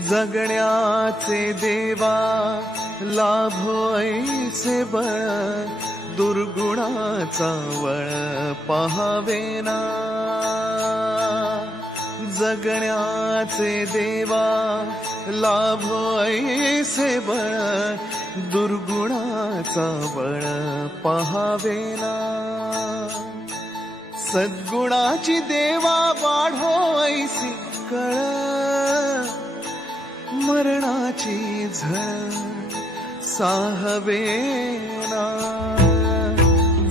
जगण्याचे देवा लाभो ऐसे बळ, दुर्गुणाचा वळ पहावेना। जगण्याचे देवा लाभो ऐसे बळ, दुर्गुणाचा बळ पहावेना। सद्गुणाची देवा वाढो ऐसी कळ, मरणाची झळ साहवेना।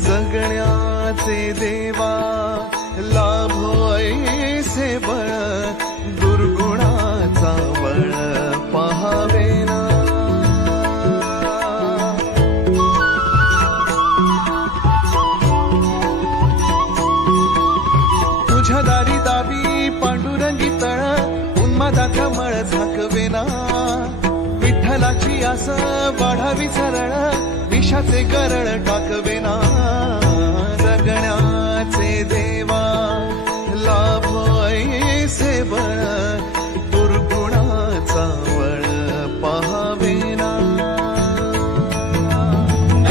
जगण्याचे देवा लाभो ऐसे बळ, दुर्गुणाचा बळ पहावेना। तुझ्या दारी दावी पांडुरंगी तळ, उन्मादाचा मळ झाकवेना। विठ्ठलाची आस वाढावी सरळ, विषाचे गरळ टाकवेना। जगण्याचे देवा लाभो ऐसे बळ, दुर्गुणाचा बळ पहावेना।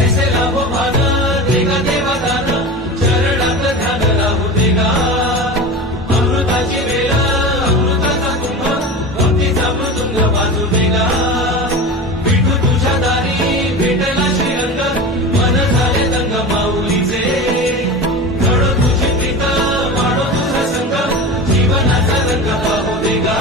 ऐसे लाभो भान देगा देवा दान, चरणात ध्यान राहू देगा। अमृताची वेळ अमृताचा कुंभ, भक्तीचा मृदुंग वाजू देगा। विठू तुझ्या दारी भेटला श्रीरंग, मन झाले दंग माऊलीचे। घडो तुझी प्रीत वाढो तुझा संग, जीवनाचा रंग पाहू देगा।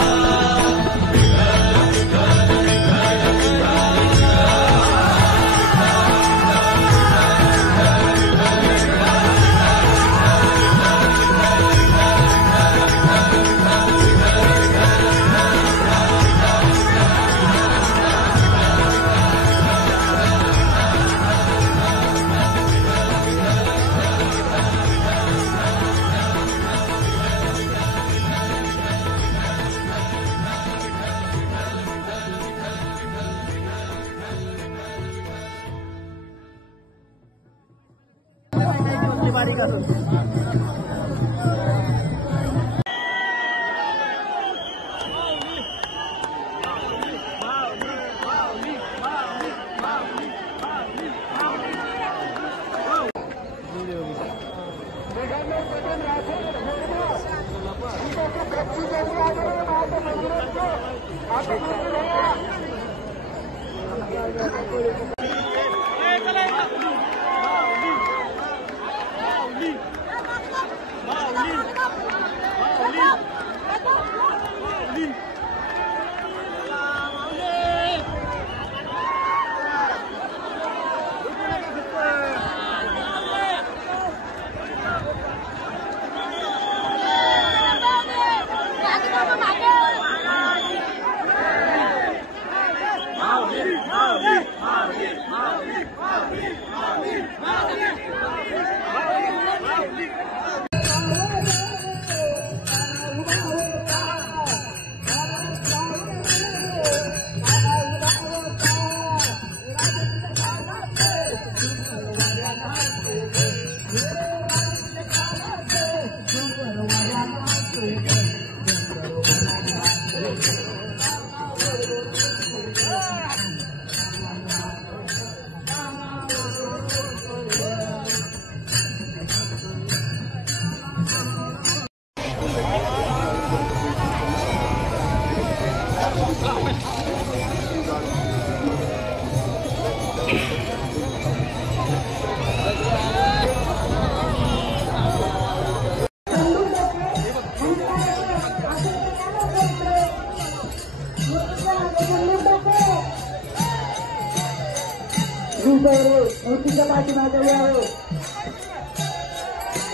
मूर्तीच्या पाठीमागे यावं,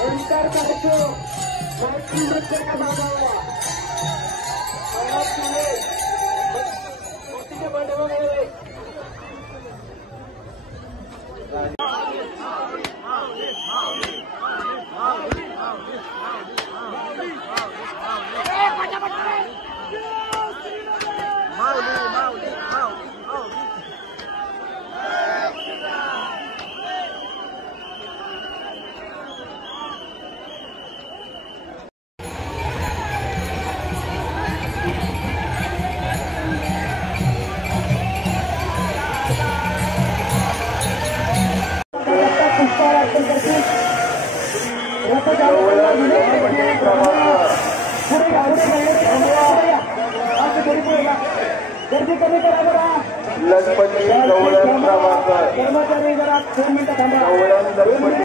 ओंकार काढतो मूर्तीच्या मागावा मूर्तीच्या पाठीमागे कमी करा जरा. लखपती गवळण प्रभाकर कर्मचारी जरा 2 मिनिटं थांबा. गवळण लखपती